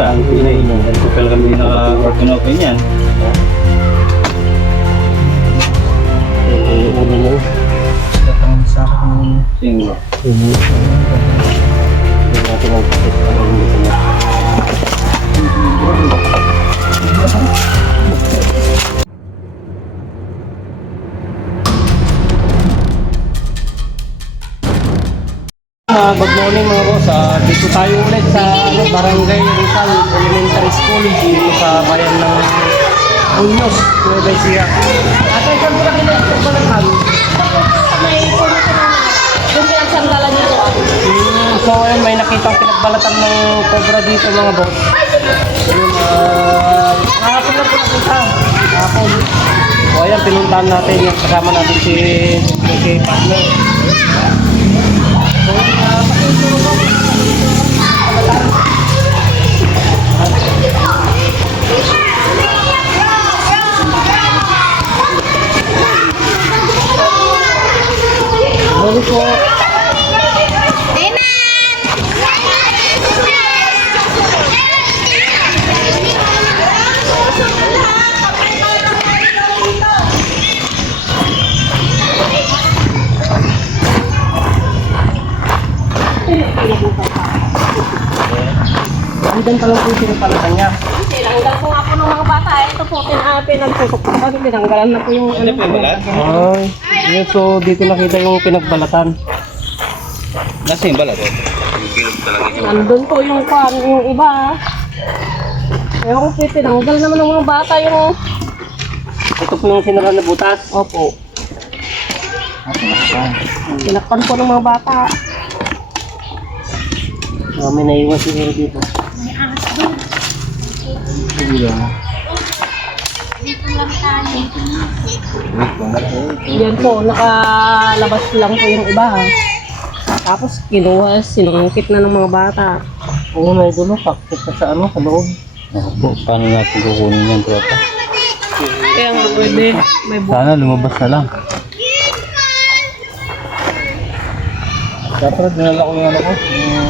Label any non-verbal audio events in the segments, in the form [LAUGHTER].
Saan pinainom? Kapal kami naka-open open yan. Tatang sa akin. Sino? Ah, dito tayo ulit sa ano, Barangay Rizal Elementary School dito sa bayan ng Muñoz, Nueva Ecija. At ay kami na kinagpag balatan. may puno ko na yung pinagsanggalan nito. Hmm, so ayun, may nakitang pinagbalatan ng cobra dito mga boss. Ayun, ah, kahapon lang po nakita. Kahapon. So ayan, pinuntahan natin yung kasama natin si, si partner. So, ah, Ano po? Andan pa lang po yung pinapalatan niya. Tinanggal ko nga po ng mga bata. Ito po, pina- pinagsusok ko. Kasi tinanggalan na po yung ano. Ay, yun, so dito nakita yung pinagbalatan. Nasa yung balat? Nandun po yung kwan, yung iba. Ewan ko po, tinanggal naman ng mga bata yung... Ito po yung sinara na butas. Opo. Tinakpan po ng mga bata. Uh, may naiwan siguro dito. Sige lang. Yan po, nakalabas lang po yung iba. Tapos kinuha, sinungkit na ng mga bata. Oo, may dulo. Pakit ka sa ano, sa loob. Ako po, paano natin kukunin yan, tropa? Kaya nga pwede, may bu- Sana lumabas na lang. Dapat dinala ko yung ano ko, yung,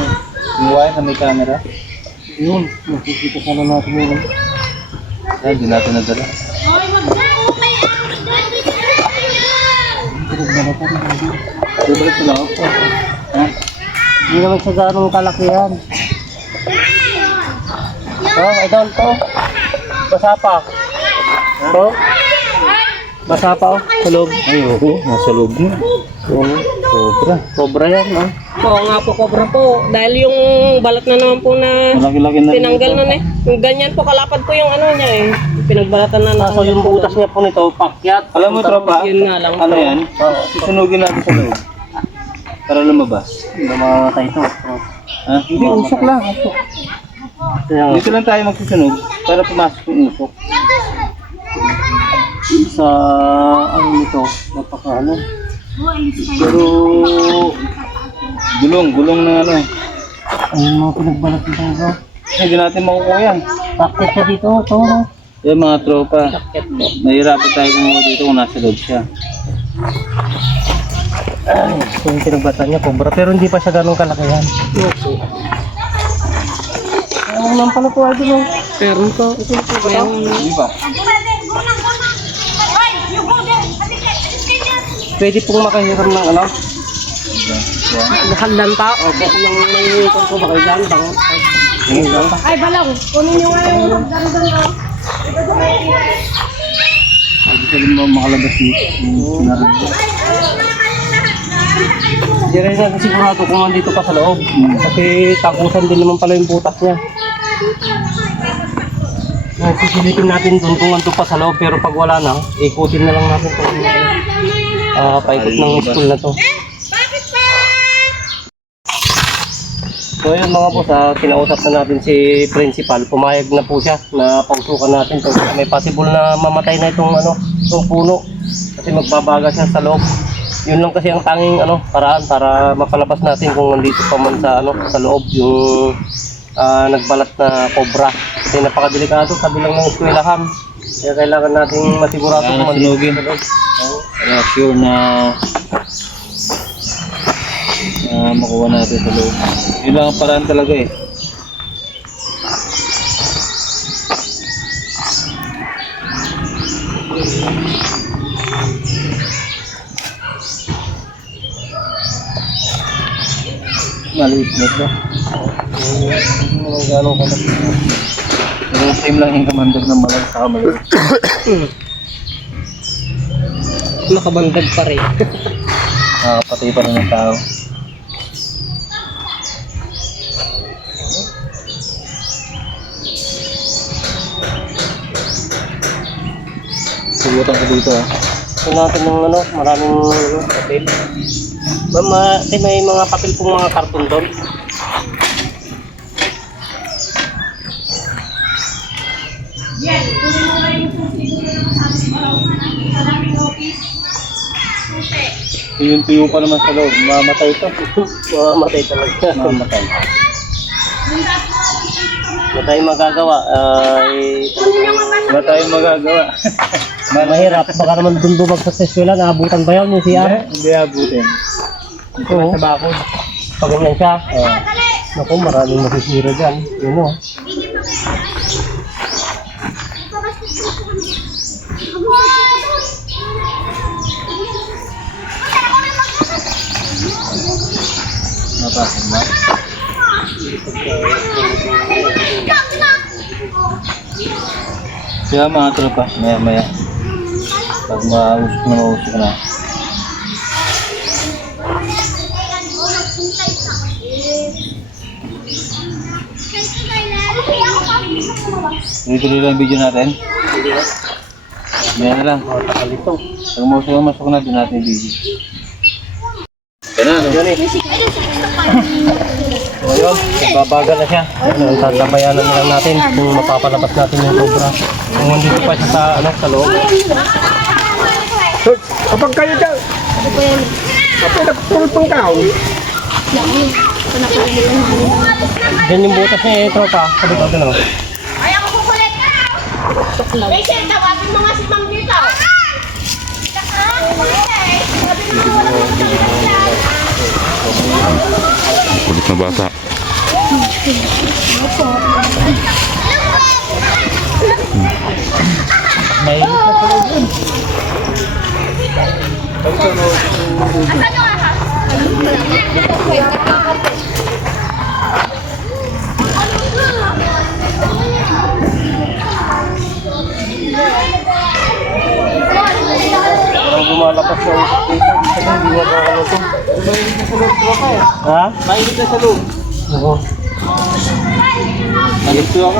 yung wire na may camera. Yun, nakikita sana natin yun. Yan, di natin nadala. Pinagbalatan. Di balik sila ako. Ha? Hindi naman sa ganong kalakihan. Oh, idol to. Basa pa. To. Basa oh, sa loob. Ay, oo, nasa loob na. Oo. Sobra. Sobra yan, no? Oo nga po, kobra po. Dahil yung balat na naman po na Malaki-laki na tinanggal na eh. Yung ganyan po, kalapad po yung ano niya eh. Pinagbalatan na Kaso yung butas niya po nito, pakyat. Alam mo, tropa, Yun nga lang ano po. yan? Susunugin natin sa loob. Para lumabas. Hindi mamamatay ito. Ha? Hindi, usok lang. Usok. Kaya nga, Dito lang tayo magsusunog para pumasok yung usok. sa ano nito, napaka ano. Pero gulong, gulong na ano. Ang mga pinagbalat nito ito. Hindi natin makukuha yan. Pakyat siya dito, ito. no? Yan mga tropa. Nahihirapan tayo kumuha dito kung nasa loob siya. Ay, ito yung pinagbatan niya, cobra. Pero hindi pa siya ganong kalakihan. Ano naman pala po, no? Pero po, ito po, yung Hindi ba? Pwede pong makahiram ng ano? Nakagdan pa. Opo, yung may ito po ba kayo dyan? Bang, ay, balong, kunin nyo nga yung hagdan doon. oh. Hindi ka rin ma- makalabas. Yung sinaran ko. Hindi rin natin sigurado kung nandito pa sa loob. Kasi tagusan din naman pala yung butas niya. Ngayon, Sisilipin natin doon kung nandito pa sa loob pero pag wala na, ikutin na lang natin kung uh, paikot ng school na to. So yun mga boss, ah, kinausap na natin si principal, pumayag na po siya na pausukan natin kung may possible na mamatay na itong ano, itong puno kasi magbabaga siya sa loob. Yun lang kasi ang tanging ano, paraan para mapalabas natin kung nandito pa man sa ano, sa loob yung ah, nagbalat na cobra. Kasi napakadelikado sabi lang ng eskwelahan. Kaya kailangan nating masigurado kung ano sunugin. sa loob. Oo. Para sure na na makuha natin sa loob. Yun lang ang paraan talaga eh. Maliit na ito. Gano'ng kalaki. Pero same lang yung kamandag ng malang sa maliit. Nakabandag pa rin. Nakakapatay pa rin ng tao. Subutan ko dito ah. Ito natin ng ano, maraming ano, papel. Mama, eh, may mga papel pong mga karton doon. Yung tuyo pa naman sa loob, mamatay ito. Mamamatay [LAUGHS] talaga. Mamatay. Wala tayong magagawa. Ay, Wala tayong magagawa. [LAUGHS] mahirap. Baka naman dun bumagsak sa eskwela, naabutan ba yun yung Hindi, CR? hindi abutin. Oo. Sa bakod. Pag ganyan siya, uh, naku, maraming masisira dyan. Yun o. Mapasok na. Kaya mga tropa, maya maya. Pag mausok na mausok na. Tuloy-tuloy lang yung video natin. Yan na lang. Pag mausok na masok na, din natin video. No? Yan eh. O yun, nagbabagal na siya. Ayun, tatabayanan na lang natin kung mapapalabas natin yung cobra. Kung nandito pa siya sa, ano, sa loob. Kapag kayo daw, kapag nagpulpong tao, Yan yung butas niya eh, tropa. Sabi ko, ano. Ay, ako kukulit! Rachel, tawagin mo nga si Ma'am dito. Kulit na bata. May Parang lumalapas na usap dito. Hindi mo ba ano to? Ha? Mainit na sa loob. Oo. Nalipto ako,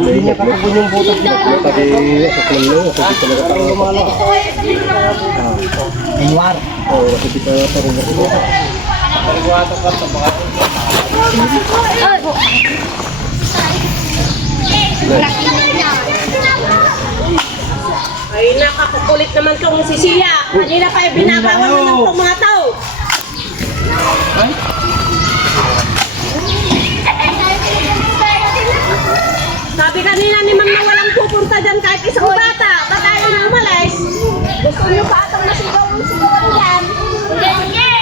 Hindi niya kakabun yung butas niya. Pati, saklan mo. Kasi talaga parang lumalakas. Anwar. Oo, kasi di pa parang ito. Ay, nakakukulit naman tong si Sia. Kanina pa yung binabawan mo ng itong mga tao. Sabi kanina ni Ma'am na walang pupunta dyan kahit isang bata. Ba't tayo na umalis? Gusto niyo pa atang nasigaw ng sigaw yan? Hindi!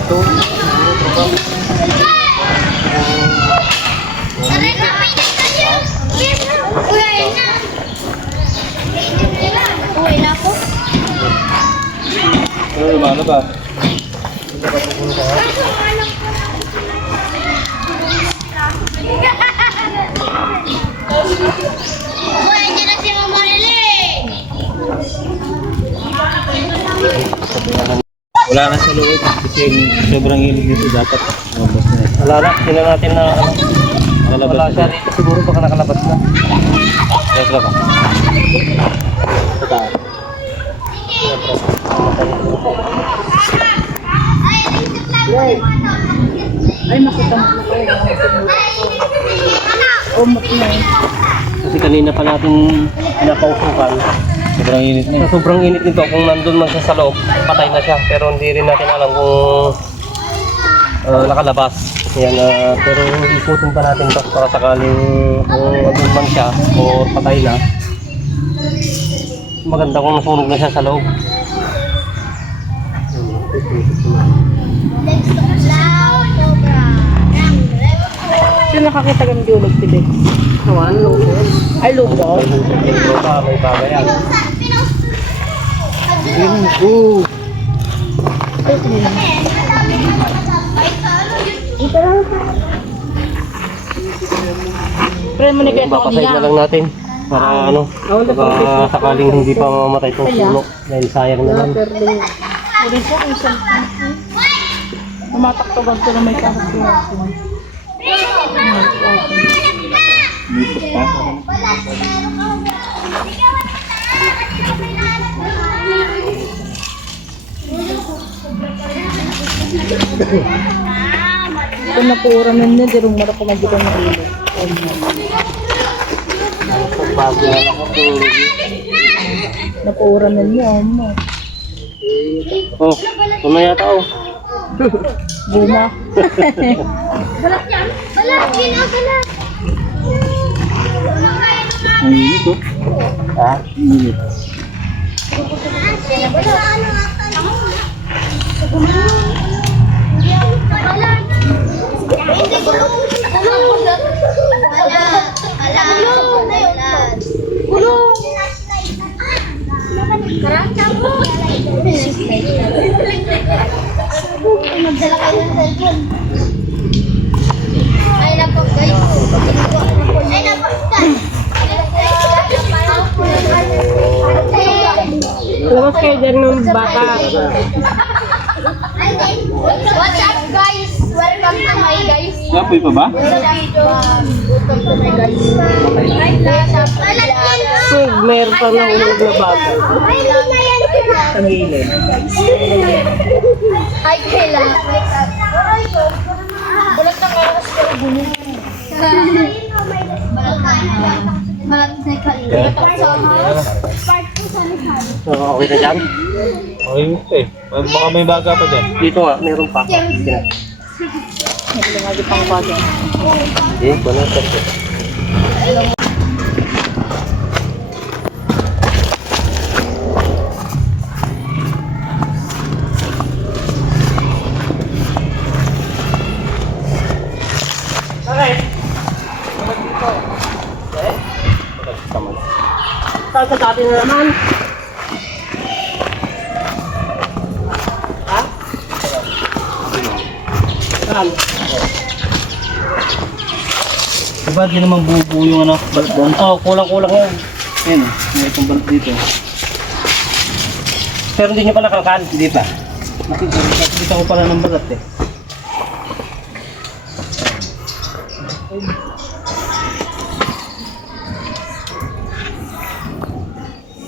Ito. Uy, na po. Ano lumano ba? Uy, Wala na sa loob. Kasi sobrang init dito dapat. Lumabas na eh. Wala na, tingnan natin na ano. Nakalabas Wala na. siya rito siguro baka nakalabas na. Ito ba? Ito. Ay, makita mo na kayo. Oh, makina. Kasi kanina pa natin napausukan. Sobrang init na eh. Sobrang init nito, kung nandun man siya sa loob, patay na siya. Pero hindi rin natin alam kung ah, nakalabas. Yan, ah, pero ikutin pa natin to para sakaling kung nandun man siya o patay na. Maganda kung nasunog na siya sa loob. Sino nakakita kang diulog, Tibig? Naman, loob. Ay, lupo. May tropa, may bagayan. Pero mo ni Beto Papasay na niya. lang natin. Para ano, baka sakaling hindi pa mamamatay itong puno. Dahil sayang naman. Uli siya kung saan. Tumataktogan ko na may kakasuwa. Dito. Kung napura na niya, di rin mara kumagitan ng ulo. Bago na lang ako. Napura na niya, mo. Oh, ano yata oh. Buma. Balat yan. Balat. Ang balat. Ang init oh. Ang init. Hindi gulong. Gulong. Magdala kayo ng cellphone. Ay, laptop guys. Ay, laptop guys. Labas kayo dyan ng baka. What's up Kapoy pa ba? Ah. Meron pa na ulog na sila. Sa gilid. Ay, kaila. Bulat karas pero bunyi. Balat na kaila. Sa house. Part ko sa likod. So, okay na dyan? Okay eh. Baka may baga pa dyan. Dito nga, meron pa. Sige. Lumagi pang baka. Eh, wala pa. Saan sa dati na naman? Diba di naman bubuo yung ano, balat doon? Oh, kulang-kulang yan. Ayun oh. May itong balat dito. Pero hindi nyo pa nakakan. Hindi pa. Nakita ko pala ng balat eh.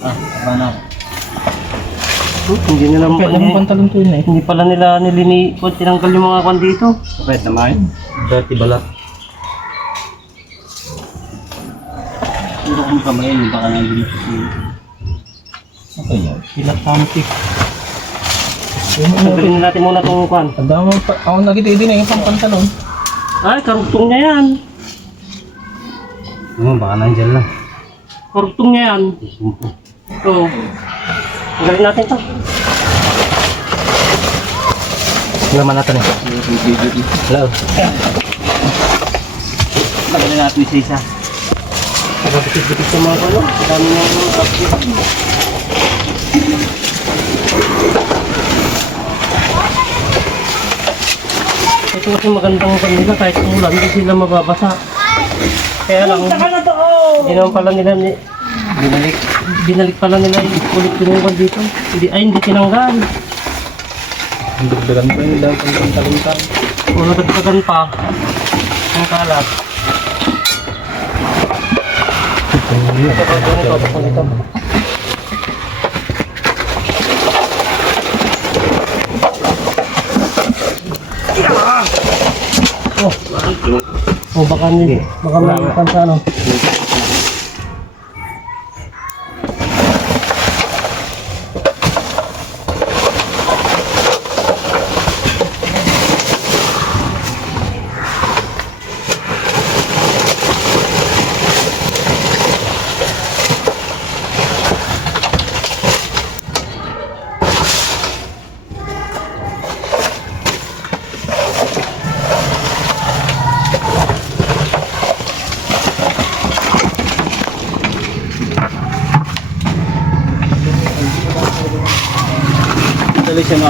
Ah, paano? Hindi nila Pwede mo pantalon to yun eh. Hindi pala nila nilini, tinanggal yung mga kwan dito. Pwede naman. Dirty balat. Kong kamay yun, baka sa si... Okay yan. Pilatantik. Tanggalin natin muna itong kwan. Ang dami pa. Ako nagitid din eh, yung pang pantalon. Ay, karugtong niya yan. Oo, baka nandyan lang. Karugtong niya yan. Oo. Tanggalin natin ito. Laman natin eh. Hello. Tagalin natin isa-isa. Nagbitik-bitik sa mga ano. Dami ng update. Ito kasi magandang kanila kahit ulan, hindi sila mababasa. Kaya lang, hindi naman pala nila ni, Binalik. binalik pala nila yung ulit yung kwan dito. Hindi, ay, hindi tinanggal. Dagdagan pa yun daw kung taluntan. Kung nadagdagan pa, ang kalat. Ito pa, ito, ito, ito, ito. Oh, baka hindi. Baka may sa ano.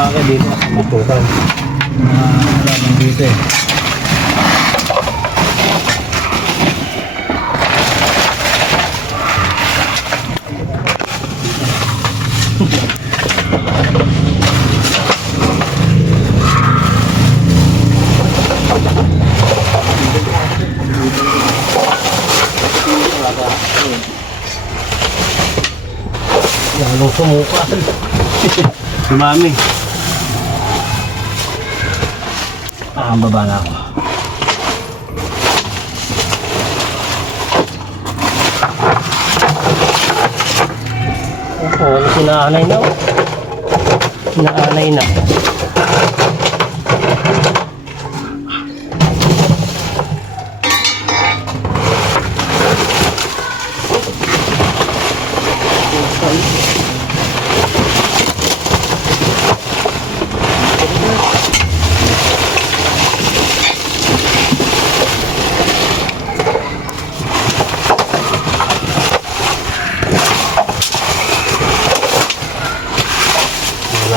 Siya makaka dito sa matukan. Wala bang dito eh. Lalong sumuka. Si ang baba na ako. Oh, sinaanay na. Sinaanay na.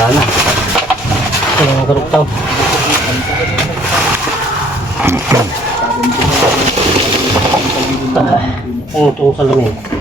Wala na. Ito yung karugtaw. Ang itong salamin.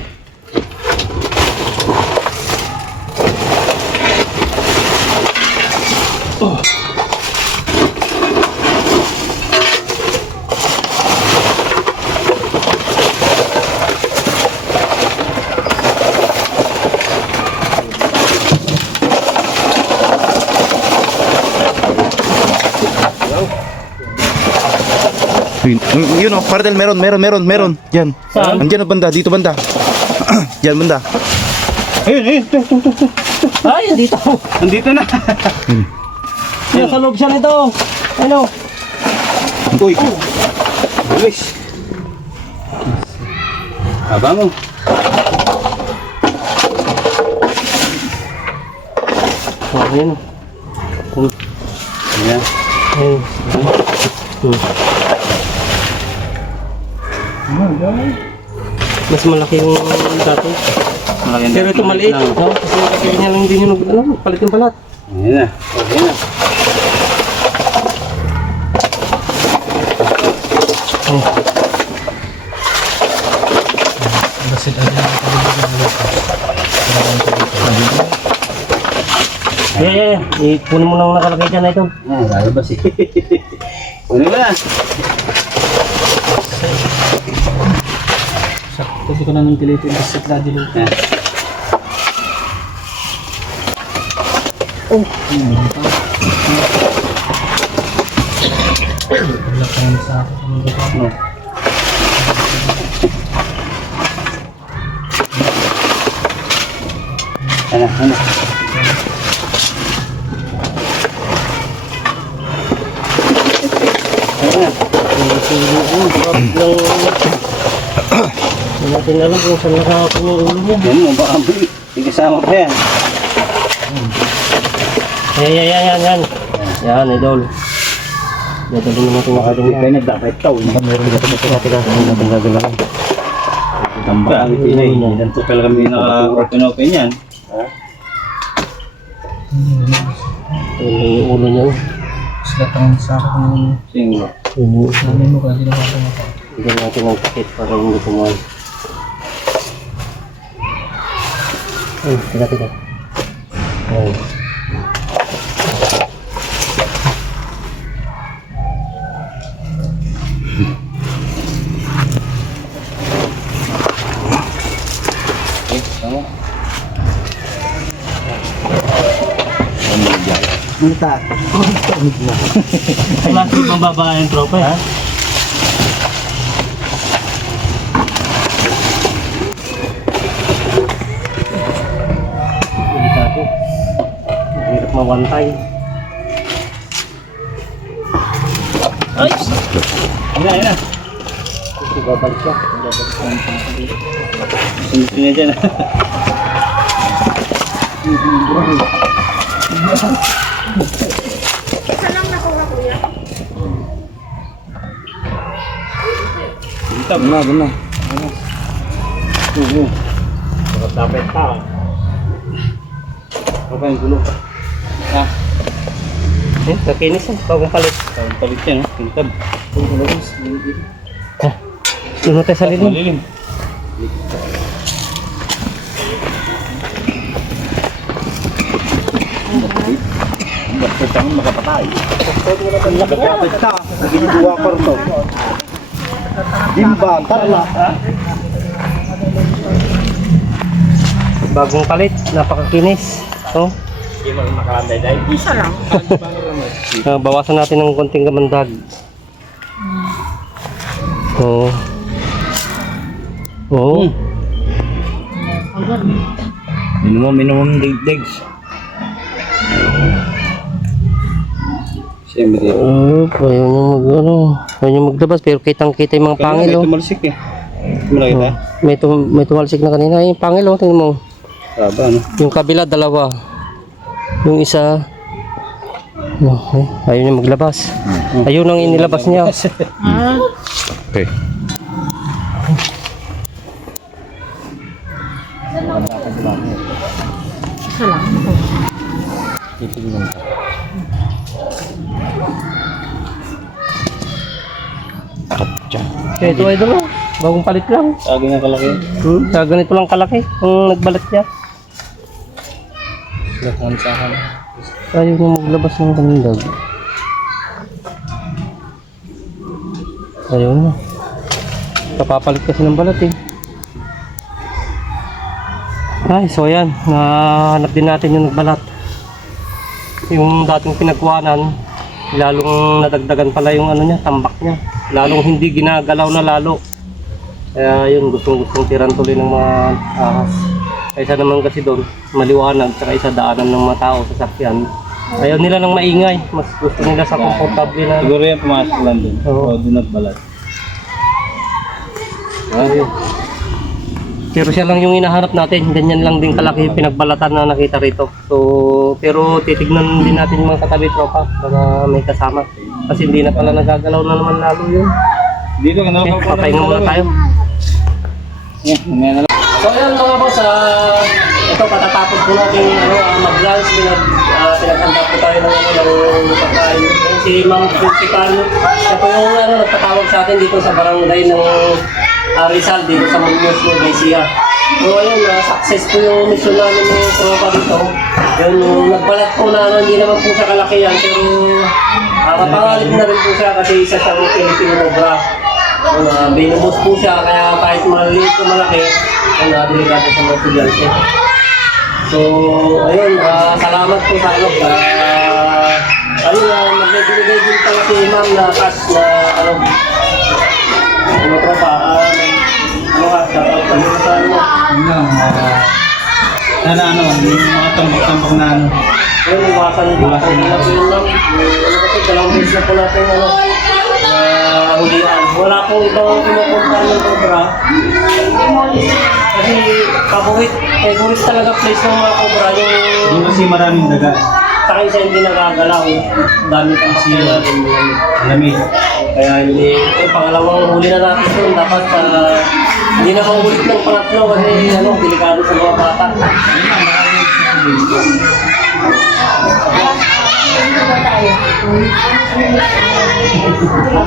Yun, yun oh, Pardel, meron, meron, meron, meron. Yan. Saan? Andiyan oh, banda, dito banda. [CLEARS THROAT] Yan banda. Ayun, ayun. Ito, ito, ito. Ay, andito. Nandito na. Yan, sa loob siya nito. Ano? Uy. Bilis. Haba mo. Oh, yan. Ayan. Ayun. Hmm. Mas malaki yung dati. Malaki. Pero ito maliit. Lang. No? Kasi kaya niya lang hindi nyo nag- ano, palit yung balat. Ayan na. Okay na. Oh. Yeah, yeah, yeah. Ipunin mo lang nakalagay dyan na ito. Ah, lalabas eh. [LAUGHS] Kunin mo na. Sakto ko na ng kilito yung basit na dilo. Ayan. Wala pa yun sa akin. No. Ano? Ano na? Yung sili ko, sarap ng... Hindi natin alam kung saan nakakapin yung ulo niya. Yan mo, baka may may kasama pa yan. Yan, yan, yan, yan, yan. Yan, idol. Dadalhin naman itong nakadong Kaya nagdakay tao. Meron dito ito natin ang natin gagalahin. Tambak. Ang pinay. Yan po talaga may nakapura pinopay niyan. Yan yung ulo niya. oh. Sila tang sa akin. Sino? Yung Nanay mo ka, hindi na ako maka. Bigyan natin ng takip para hindi kumain. Hmm, tiga tiga. Oh. Minta. Oh, tumig na. Wala siyang pambabaeng tropa, ha? Hirap mawantay. Ay! Ayun na, ayun na. Kasi babalik siya. Sunod na dyan. Isa lang nakuha kuya. Tab na, doon na. Oo. Dapat tao. Kapag yung gulo. Ah, Eh, nakinis yan. Bagong palit. tawag palit yan, no? Tab. Doon na tayo sa lilim. Malilim. Bakit kang makapatay? Nakapatay ka. Ginagawa ko rin. Dimba, tarla. Bagong palit. Napakakinis. Oh. Isa lang. Ah, bawasan natin ng konting kamandag. Oo. Oo. Minimum, minimum digdigs. Siyempre. Oo, ayaw niya mag, ano, ayaw niya maglabas, pero kitang-kita yung mga pangil, oh. Tumalsik eh. Malaki ta? May, tum may tumalsik na kanina. Yung pangil, oh, tingnan mo. Taba, no? Yung kabila, dalawa. Yung isa, oh, ayaw niya maglabas. Ayaw nang inilabas niya. Okay. Isa lang. Titignan ka. Kaya ito, idol, oh. Bagong palit lang. Lagi nga kalaki. Hmm, kaya ganito lang kalaki. Kung nagbalat niya. Lakan sa akin. Ayaw niya maglabas ng kamandag. Ayaw na. Kapapalit kasi ng balat eh. Ay, so ayan. Nahanap din natin yung nagbalat. Yung dating pinagkuhanan, lalong nadagdagan pala yung ano niya, tambak niya. Lalong hindi ginagalaw na lalo. Kaya yun, gustong gustong tiran ng mga ahas. Kaysa naman kasi doon, maliwanag, saka isa daanan ng mga tao sa sakyan. Ayaw nila ng maingay. Mas gusto nila sa komportable na. Siguro yan pumasok lang dun. Oo. O, dun nagbalat. Ayun. Pero siya lang yung hinahanap natin. Ganyan lang din kalaki yung pinagbalatan na nakita rito. So, pero titignan din natin yung mga katabi tropa. Baka may kasama. Kasi hindi na pala nagagalaw na naman lalo yun. Dito, Okay, papahinga muna tayo. Yeah, mamaya na lang. So ayan mga boss, ah, ito patatapos po natin ano, ah, mag-lunch, pinag, uh, pinaghanda po tayo ng, ano, ng pagkain. Yung si Ma'am Principal, siya po yung ano, nagpatawag sa atin dito sa barangay ng ah, Rizal, dito sa Muñoz, ng Garcia. So ayun, ah, success po yung mission namin ng tropa dito. Yung nagbalat po na ano, hindi naman po siya kalakihan, pero uh, kapangalit na rin po siya kasi isa siyang Filipino Cobra. Uh, binubos po siya, kaya kahit maliit o malaki, ang uh, delikado sa mga estudyante. So, ayun, ah, salamat po sa ano, sa, ayun, uh, magbibigay din pala si ma'am na cash na, ano, ano tropa, ah, ano ka, shoutout kami sa ano, lang, ah, sana ano, yung mga tambak-tambak na ano. ayun, iwasan po na po yun lang. Ano kasi, dalawang beses na po natin, ano, na hulihan. Wala pong ibang pinupunta ng cobra. Kasi paborite, favorite talaga place ng mga cobra yung Yung kasi maraming daga. saka isa hindi nagagalaw. Dami pang sila din. Lamig. Kaya hindi, eh, pangalawang huli na natin yun. Dapat ah, hindi na maulit ng pangatlo kasi ano, delikado sa mga bata.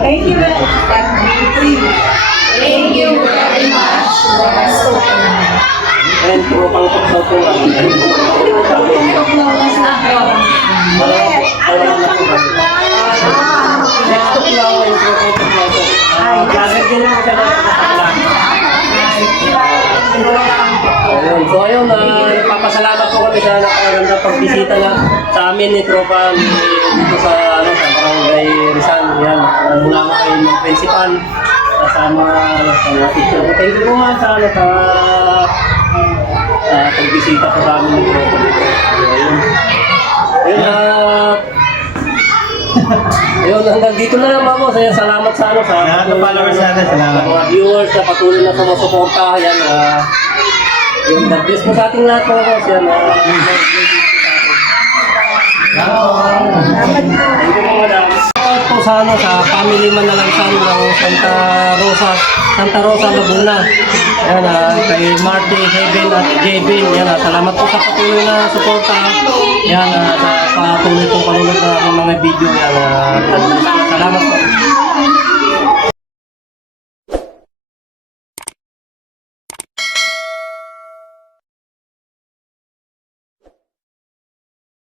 Thank you very Thank you very much. Ayan, puro pang daw po lang. Next to flower, puro pang flower. Ah, vlogger din naman siya ng kapakla. Ayun, so ayun, uh, nagpapasalamat po po kami sa napakaganda pagbisita na sa amin ni Tropa dito sa, ano, sa Barangay Rizal. Yan, mula ko kay mga principal kasama sa mga teacher. Thank you po nga sa, ano, sa uh, pagbisita po sa amin ni Tropa dito. Ayun. Ayun, at Ayun, hanggang dito na lang mamo. Saya salamat sa ano sa Lahat ng followers natin, salamat. Sa mga viewers na patuloy na sumusuporta. Yan, ah, yung God bless po sa ating lahat. Yan, ah, Thank you po, madam. Po sa sa family man na lang sa ano, ng Santa Rosa, Santa Rosa Laguna. Yan, ah, kay Marty, Heaven at Jebin. Yan, ah, salamat po sa patuloy na suporta. Yan, ah, sa patuloy pong panunod aking mga video. Yan, ah, salamat po.